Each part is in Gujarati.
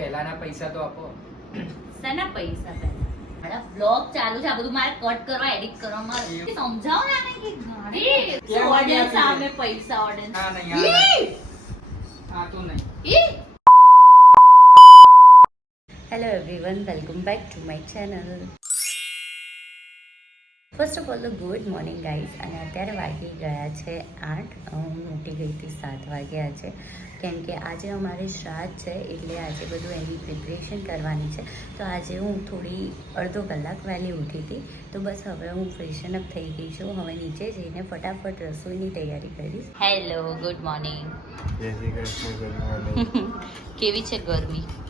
પહેલાના પૈસા તો આપો. સના પૈસા પહેલા? મારા બ્લોગ ચાલુ છે આ બધું મારે કટ કરવા એડિટ કરવા મારે. સમજાવો ને આને કે ગાડી ઓડિયન્સ સામે પૈસા ઓડિયન્સ હા નહીં આ આ તો નહીં. Hello everyone welcome back to my channel first of all good morning guys અને અત્યારે વાગી ગયા છે આઠ. હું ઉઠી ગઈ હતી સાત વાગ્યા છે. કેમ કે આજે અમારે શ્રાદ્ધ છે એટલે આજે બધું એની પ્રિપરેશન કરવાની છે. તો આજે હું થોડી અડધો કલાક વહેલી ઉઠી હતી. તો બસ હવે હું ફ્રેશન અપ થઈ ગઈ છું. હવે નીચે જઈને ફટાફટ રસોઈની તૈયારી કરીશ. Hello good morning. કેવી છે ગરમી?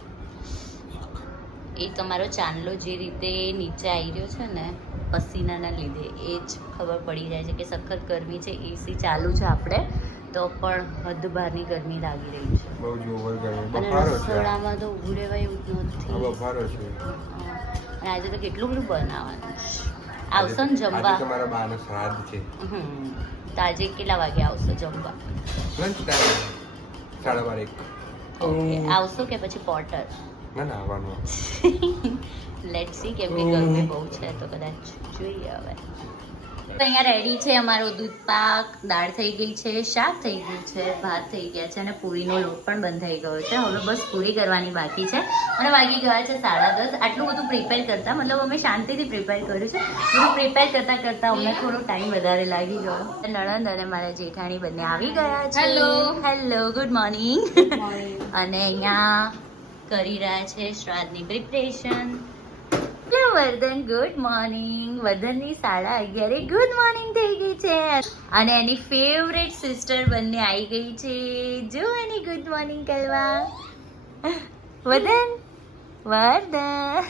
એ તમારો ચાંદલો જે રીતે નીચે આવી રહ્યો છે ને પસીનાના લીધે એ જ ખબર પડી જાય છે કે સખત ગરમી છે એસી ચાલુ છે આપણે તો પણ હદ બહારની ગરમી લાગી રહી છે. બહુ જ ઓવર ગરમી અને રસોડામાં તો ઊભું રહેવાય એવું નથી. બફારો છે. અને આજે તો કેટલું બધું બનાવવાનું છે. આવશો ને જમવા? તમારા બાનો શ્રાદ્ધ છે. હમ તો આજે કેટલા વાગે આવશો જમવા? લંચ ટાઈમ સાડા બાર એક. ઓકે આવશો કે પછી પોર્ટર ના ના આવવાનું. લેટ સી કેમ કે ગરમી બહુ છે તો કદાચ જોઈએ હવે. તો અહીંયા રેડી છે અમારો દૂધ પાક દાળ થઈ ગઈ છે શાક થઈ ગયું છે ભાત થઈ ગયા છે અને પૂરીનો લોટ પણ બંધાઈ ગયો છે. હવે બસ પૂરી કરવાની બાકી છે. અને વાગી ગયા છે સાડા દસ. આટલું બધું પ્રિપેર કરતા મતલબ અમે શાંતિથી પ્રિપેર કર્યું છે. બધું પ્રિપેર કરતા કરતા અમને થોડો ટાઈમ વધારે લાગી ગયો. નણંદ અને મારા જેઠાણી બંને આવી ગયા છે. હેલો હેલો ગુડ મોર્નિંગ અને અહીંયા કરી રહ્યા છે શ્રાદ્ધની preparation hello Vardhan good morning વર્ધનની સાડા અગિયારે ગુડ મોર્નિંગ થઈ ગઈ છે. અને એની ફેવરેટ સિસ્ટર બંને આવી ગઈ છે. જો એની ગુડ મોર્નિંગ કરવા. વર્ધન વર્ધન.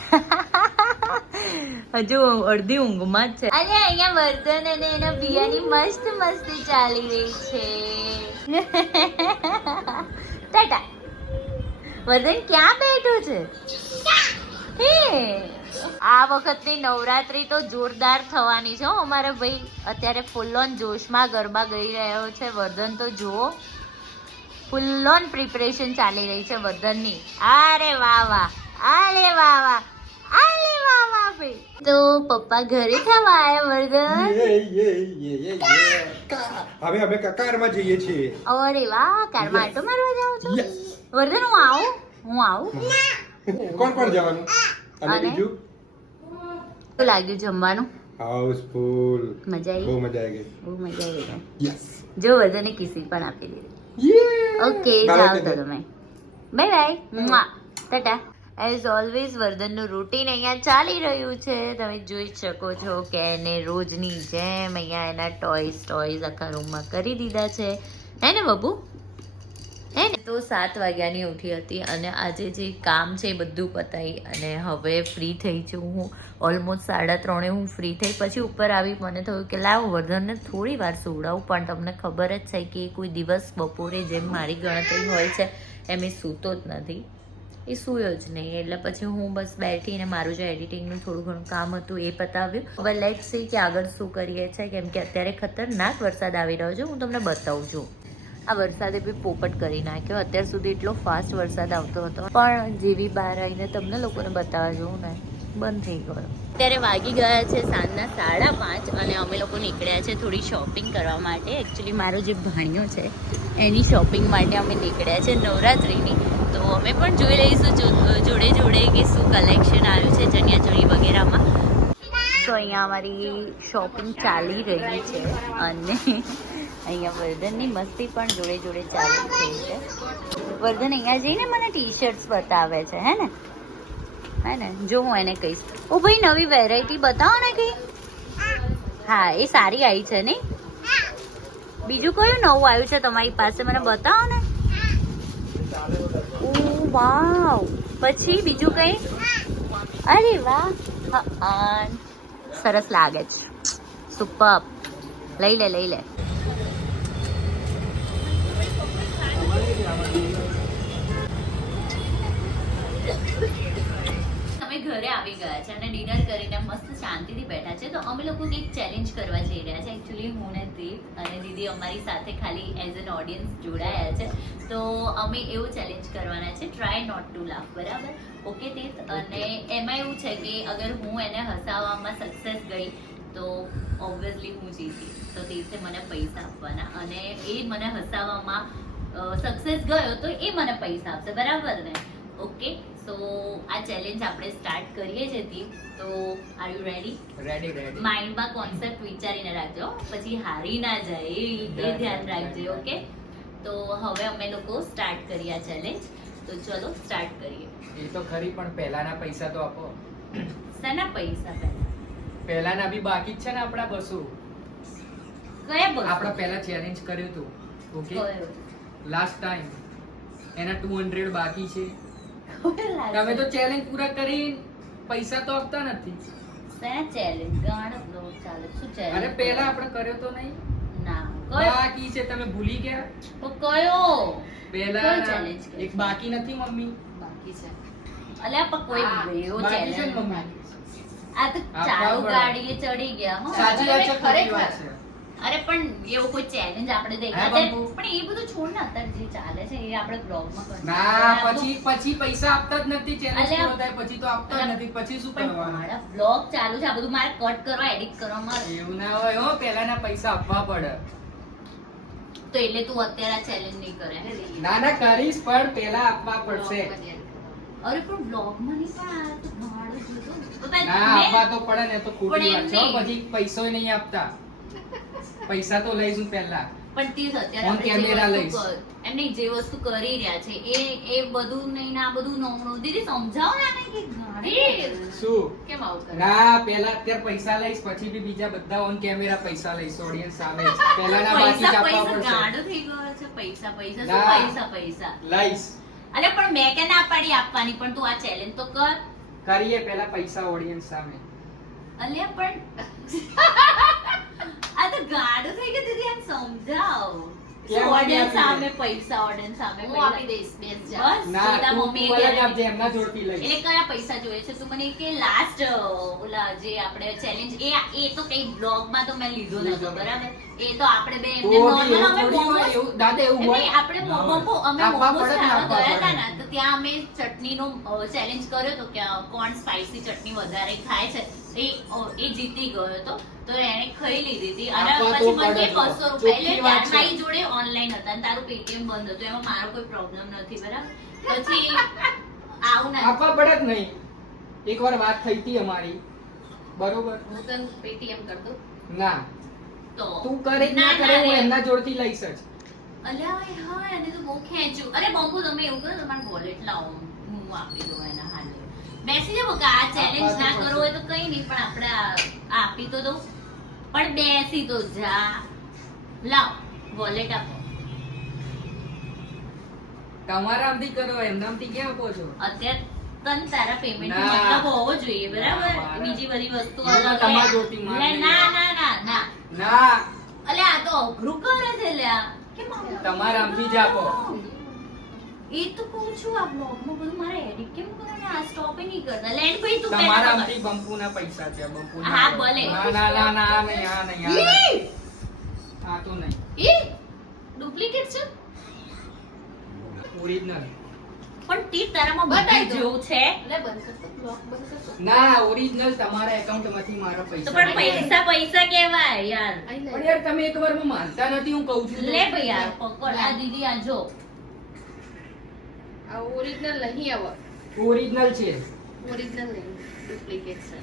હજુ અડધી ઊંઘમાં જ છે. અને અહીંયા વર્ધન અને એના બિયાની મસ્ત મસ્તી ચાલી રહી છે. ટાટા. વર્ધન ક્યાં બેઠો છે? હે આ વખતની નવરાત્રી તો જોરદાર થવાની છે હો અમારા ભાઈ. અત્યારે ફૂલ ઓન જોશમાં ગરબા ગઈ રહ્યો છે વર્ધન તો જુઓ. ફૂલ ઓન પ્રિપરેશન ચાલી રહી છે વર્ધનની. અરે વાહ વાહ અરે વાહ વાહ અરે વાહ વાહ ભાઈ. તો પપ્પા ઘરે થવા આવ્યા વર્ધન? યે, યે, યે, યે, યે. કા. હવે અમે કકારમાં જઈએ છીએ. અરે વાહ કારમાં આટો મારવા જાઉં છું. વર્ધન હું આવું? હું આવું? કોણ કોણ જવાનું? અને? બીજું? તો લાગ્યું જમવાનું. હાઉસફુલ. મજા બહુ મજા આવી બહુ મજા આવી ગઈ. જો વર્ધને કિસી પણ આપી દીધી. ઓકે જાઓ તો તમે. Bye bye. Tata. As always વર્ધનનું routine અહીંયા ચાલી રહ્યું છે. તમે જોઈ શકો છો કે એને રોજની જેમ અહીંયા એના ટોયસ ટોયસ આખા રૂમમાં કરી દીધા છે. હે ને બબુ? હે ને? તો સાત વાગ્યાની ઉઠી હતી અને આજે જે કામ છે એ બધું પતાવી અને હવે ફ્રી થઈ છું હું. ઓલમોસ્ટ સાડા ત્રણે હું ફ્રી થઈ. પછી ઉપર આવી મને થયું કે લાવ, વર્ધનને થોડી વાર સુવડાવું, પણ તમને ખબર જ છે કે કોઈ દિવસ બપોરે જેમ મારી ગણતરી હોય છે, એમ એ સૂતો જ નથી. એ સૂયો જ નહીં. એટલે પછી હું બસ બેઠીને મારું જે એડિટિંગનું થોડું ઘણું કામ હતું એ પતાવ્યું. હવે લેટ સી કે આગળ શું કરીએ છીએ કેમ કે અત્યારે ખતરનાક વરસાદ આવી રહ્યો છે. હું તમને બતાવું છું. આ વરસાદે બી પોપટ કરી નાખ્યો. અત્યાર સુધી એટલો ફાસ્ટ વરસાદ આવતો હતો. પણ જેવી બહાર આવીને તમને લોકોને બતાવવા જવું ને બંધ થઈ ગયો. અત્યારે વાગી ગયા છે સાંજના સાડા પાંચ અને અમે લોકો નીકળ્યા છે થોડી શોપિંગ કરવા માટે. એકચ્યુઅલી મારો જે ભાણિયો છે એની શોપિંગ માટે અમે નીકળ્યા છે નવરાત્રિની. તો અમે પણ જોઈ લઈશું જોડે જોડે કે શું કલેક્શન આવ્યું છે ચણિયાચોળી વગેરેમાં. તો અહીંયા અમારી શોપિંગ ચાલી રહી છે અને અહીંયા વર્ધનની મસ્તી પણ જોડે જોડે ચાલુ થઈ છે. વર્ધન અહીંયા જઈને મને ટી શર્ટ્સ બતાવે છે, હે ને? હે ને? જો હું એને કહીશ. ઓ ભાઈ, નવી વેરાયટી બતાવો ને કઈ. હા, એ સારી આવી છે નહીં? બીજું કયું નવું આવ્યું છે તમારી પાસે? મને બતાવો ને. ઓ, વાવ. પછી બીજું કઈ? અરે વાહ! સરસ લાગે છે. સુપર. લઈ લે લઈ લે. આવી ગયા છે અને ડિનર કરીને મસ્ત શાંતિથી બેઠા છે. તો અમે લોકો એક ચેલેન્જ કરવા જઈ રહ્યા છે. એકચ્યુઅલી હું ને દીપ અને દીદી અમારી સાથે ખાલી એઝ એન ઓડિયન્સ જોડાયા છે. તો અમે એવું ચેલેન્જ કરવાના છે. ટ્રાય નોટ ટુ લાફ બરાબર? ઓકે દીપ? અને એમાં એવું છે કે અગર હું એને હસાવવામાં સક્સેસ ગઈ તો ઓબ્વિયસલી હું જીતી. તો તે મને પૈસા આપવાના. અને એ મને હસાવવામાં સક્સેસ ગયો તો એ મને પૈસા આપશે. બરાબર ને? ઓકે સો આ ચેલેન્જ આપણે સ્ટાર્ટ કરીએ છીએ દીપ તો are you ready ready ready માઇન્ડમાં concept વિચારીને રાખજો પછી હારી ના જાય એ ધ્યાન રાખજો ઓકે તો હવે અમે લોકો સ્ટાર્ટ કરીએ આ ચેલેન્જ તો ચલો સ્ટાર્ટ કરીએ. એ તો ખરી પણ પહેલાના પૈસા તો આપો. સના પૈસા પહેલા? પહેલાના બી બાકી છે ને આપણા બસો? કયા બસો? આપણા પહેલા ચેલેન્જ કર્યું હતું ઓકે લાસ્ટ ટાઈમ એના 200 બાકી છે? તમે તો ચેલેન્જ પૂરા કરી પૈસા તો આપતા નથી શેના ચેલેન્જ ગાણ લો, ચાલે. શું ચેલેન્જ અરે પહેલા આપણે કર્યો તો નહીં ના. કયો? બાકી છે તમે ભૂલી ગયા તો કયો? પહેલા એક બાકી નથી મમ્મી બાકી છે અલ્યા પણ કોઈ ને challenge. મમ્મી આ તો ચાલુ ગાડીએ ચડી ગયા હો. સાચી વાત છે ખરેખર. અરે પણ એવો કોઈ ચેલેન્જ આપણે દેખાય પણ એ બધું છોડ ને અત્યારે જે ચાલે છે એ આપણે બ્લોગમાં કરીએ ના પછી પછી પૈસા આપતા જ નથી ચેલેન્જ. પૂરો થાય પછી તો આપતા જ નથી પછી શું કરવાનું? મારા બ્લોગ ચાલુ છે આ બધું મારે કટ કરવા એડિટ કરવામાં એવું ના હોય હો પહેલાના પૈસા આપવા પડે. તો એટલે તું અત્યારે આ ચેલેન્જ નહીં કરે. ના ના કરીશ પણ પહેલા આપવા પડશે. અરે પણ બ્લોગમાં નહીં પણ આ તો ભાડું જોતો. ના આપવા તો પડે ને તો ખોટી વાત છે પછી પૈસો નહીં આપતા. પૈસા તો લઈશું પહેલા. પણ તે અત્યારે On જે વસ્તુ લઈશ. કર- જે વસ્તુ કરી રહ્યા છે એ એ બધું નહીં ના બધું નવણું દીદી સમજાવો ને કે ગાડી શું? કેમ આવું કરે? ના પહેલા અત્યારે પૈસા લઈશ પછી બી બીજા બધા ઓન કેમેરા પૈસા લઈશ ઓડિયન્સ સામે. જ. પહેલાના બાકી પડશે. ગાંડો થઈ ગયો છે પૈસા પૈસા શું પૈસા પૈસા? લઈશ. અરે પણ મેં કે ના પાડી આપવાની પણ તું આ ચેલેન્જ તો કર. કરીએ પહેલા પૈસા ઓડિયન્સ સામે. અલ્યા પણ આ તો ગાડું થઈ ગયો દીદી આમ સમજાવ સામે પૈસા ઓડિયન્સ સામે હું આપી દઈશ બેસ જા ના તું મમ્મીએ અલગ આપજે એમના જોડથી લઈશ એટલે કયા પૈસા જોઈએ છે તું મને કે લાસ્ટ ઓલા જે આપણે ચેલેન્જ એ એ તો કઈ બ્લોગમાં તો મેં લીધો નતો બરાબર એ તો આપણે બે એમને બી અમે થોડી હોય, દાદા એવું હોય આપણે મોમો અમે ને, ખાવા ગયા હતા ને તો ત્યાં અમે ચટણીનો ચેલેન્જ કર્યો તો કે કોણ સ્પાઈસી ચટણી વધારે ખાય છે એ એ જીતી ગયો હતો તો એને ખઈ લીધી હતી. અને પછી મને પડે કે જ. બસો રૂપિયા એટલે. મારી જોડે ઓનલાઈન હતા અને તારું પેટીએમ બંધ હતું. એમાં મારો કોઈ પ્રોબ્લેમ નથી બરાબર? પછી આવું ના આપવા પડે જ નહીં. એકવાર વાત થઈ હતી અમારી. બરોબર? હું તને પેટીએમ કર દઉં? ના. તો? તું કરે ના કરે હું એમના જોડથી લઈશ જ. અલ્યા હા એને તો બહુ ખેંચ્યું. અરે બંકુ તમે એવું કહો તમારું વોલેટ લાવો. હું આપી દઉં એના હાલે. બેસી જાઓ કે આ ચેલેન્જ ના કરવું હોય તો કઈ નહીં પણ આપણે આપી તો દઉં. પણ બેસી તો જા. લાવ વોલેટ આપો. તમારા આમથી કરો એમના આમથી ક્યાં આપો છો? અત્યારે તન તારા પેમેન્ટ. મતલબ હોવો જોઈએ બરાબર? બીજી બધી વસ્તુ ના, ના, ના ના ના ના. ના. અલે આ તો અઘરું કરે છે લ્યા કેમ તમારા આમથી જ આપો. એ તો કહું છું આ બ્લોગમાં બધું મારે એડિટ કેમ કરે ને આ સ્ટોપ નહીં કરતા. લેન્ડ ભાઈ તું તમારા અંતિ બંપુના પૈસા છે બંપુના હા, ભલે. ના ના ના ના આ નહીં આ નહીં આ આ તો નહીં. એ ડુપ્લિકેટ છે? ઓરિજિનલ. પણ તી તારામાં બતાવી બધું જેવું છે. લે બંધ કરતો બ્લોક બંધ કરતો ના ઓરિજિનલ તમારા એકાઉન્ટમાંથી મારા પૈસા પણ પૈસા પૈસા કેવાય યાર. પણ યાર તમે એકવારમાં માનતા નથી હું કહું છું લે ભાઈ યાર પકડ. આ દીદી આ જો. આ ઓરિજિનલ નહીં આવો. ઓરિજિનલ છે. ઓરિજિનલ નહીં ડુપ્લિકેટ છે.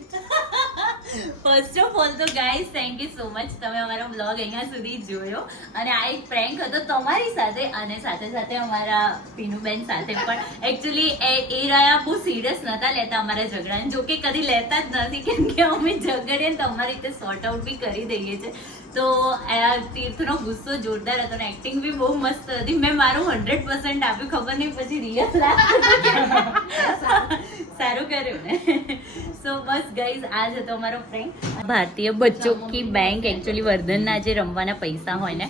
ફર્સ્ટ ઓફ ઓલ તો guys thank you so much તમે અમારો બ્લોગ અહીંયા સુધી જોયો. અને આ એક પ્રેન્ક હતો તમારી સાથે અને સાથે સાથે અમારા પીનુબેન સાથે પણ. એકચ્યુઅલી એ એ રહ્યા બહુ સિરિયસ નહોતા લેતા અમારા ઝઘડાને. જો કે કદી લેતા જ નથી, કેમ કે અમે ઝઘડીએ તમારી રીતે સોર્ટ આઉટ બી કરી દઈએ છીએ. તો તીર્થનો ગુસ્સો જોરદાર હતો ને એક્ટિંગ બી બહુ મસ્ત હતી. મેં મારું હંડ્રેડ પર્સન્ટ આપ્યું, ખબર નહીં પછી રિયલ સારું કર્યું ને. સો બસ ગાઈઝ આજ હતો અમારો ફ્રેન્ડ ભારતીય બચ્ચો કી બેંક એકચ્યુઅલી વર્ધનના જે રમવાના પૈસા હોય ને,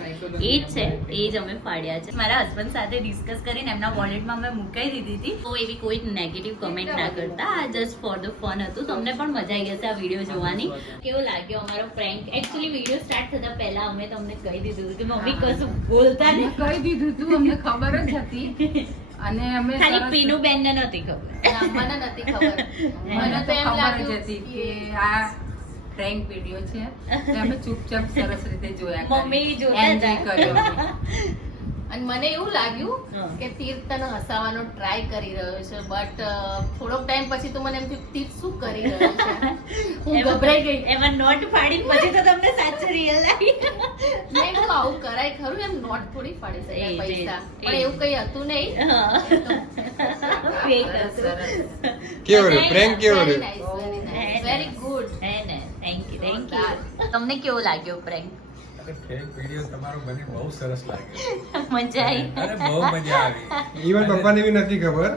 એ જ છે. એ જ અમે પાડ્યા છે. મારા હસબન્ડ સાથે ડિસ્કસ કરીને એમના વોલેટમાં મેં મુકાઈ દીધી હતી. તો એવી કોઈ નેગેટિવ કમેન્ટ ના કરતા. આ જસ્ટ ફોર ધ ફન હતું. તમને પણ મજા આવી જશે આ વીડિયો જોવાની. કેવો લાગ્યો અમારો ફ્રેન્ક એકચ્યુઅલી વીડિયો સ્ટાર્ટ થતા પહેલા અમે તમને કહી દીધું કે મમ્મી કશું બોલતા નહીં. કહી દીધું તું અમને ખબર જ હતી. અને અમે ખાલી પીનુ બેન ને નતી ખબર. મને નથી ખબર મને તો એમ લાગ્યું હતી કે આ પ્રેન્ક વિડિયો છે. એટલે અમે ચૂપચાપ સરસ રીતે જોયા મમ્મી જોતા Enjoy કર્યો. અને મને એવું લાગ્યું કે તીર્થન હસાવાનો ટ્રાય કરી રહ્યો છે બટ થોડોક ટાઈમ પછી તો મને એમ થયું તીર્થ શું કરી રહ્યો છે? હું ગભરાઈ ગઈ. એમાં નોટ ફાડી પછી તો તમને સાચું રિયલ લાગી મેં આવું કરાય ખરું એમ નોટ થોડી ફાડી શકાય પૈસા. એ પણ એવું કઈ હતું નહીં. કેવું પ્રેમ. કેવો very good thank you thank you તમને કેવો લાગ્યો પ્રેન્ક ફેક વીડિયો તમારો મને બહુ સરસ લાગ્યો. મજા આવી. અરે બહુ મજા આવી. ઈવન પપ્પાને બી નથી ખબર.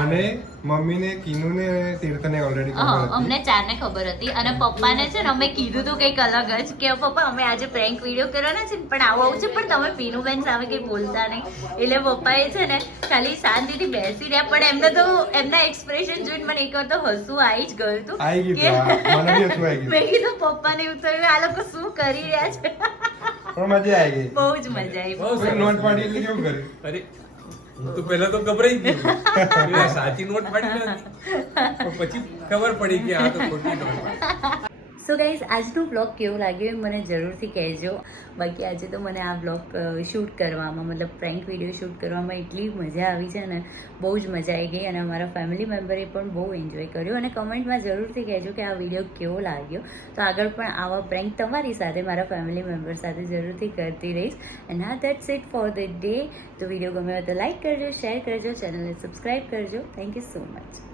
મને મમ્મીને કિનુને તીર્થને ઓલરેડી હા, ખબર અમને ચાર ચારને ખબર હતી અને પપ્પાને છે ને અમે કીધું તું કંઈક અલગ જ કે પપ્પા અમે આજે પ્રેન્ક વીડિયો કરવાના છે ને પણ આવું આવું છે પણ તમે પીનુબેન સામે કંઈ બોલતા નહીં. એટલે પપ્પાએ છે ને ખાલી શાંતિથી બેસી રહ્યા પણ એમને તો એમના એક્સપ્રેશન જોઈને મને એક વાર તો હસવું આવી જ ગયું હતું. આવી ગયું હતું. મેં કીધું પપ્પાને એવું થયું આ લોકો શું કરી રહ્યા છે? પણ મજા આવી ગઈ. બહુ જ મજા આવી બહુ નોટ પાડી એટલે કેવું કર્યું? હું તો પહેલા તો ગભરાઈ ગયો. સાચી નોટ પાડી પછી ખબર પડી કે આ તો ખોટી નોટ પાડી. સો ગાઈઝ આજનો બ્લોગ કેવો લાગ્યો એ મને જરૂરથી કહેજો. બાકી આજે તો મને આ બ્લોગ શૂટ કરવામાં, મતલબ પ્રેન્ક વીડિયો શૂટ કરવામાં એટલી મજા આવી છે ને બહુ જ મજા આવી ગઈ અને અમારા ફેમિલી મેમ્બરે પણ બહુ એન્જોય કર્યો. અને કમેન્ટમાં જરૂરથી કહેજો કે આ વીડિયો કેવો લાગ્યો. તો આગળ પણ આવા પ્રેન્ક તમારી સાથે મારા ફેમિલી મેમ્બર સાથે જરૂરથી કરતી રહીશ. એન્ડ હા that's it for the day તો વીડિયો ગમે તો લાઈક કરજો શેર કરજો ચેનલને સબસ્ક્રાઈબ કરજો. Thank you so much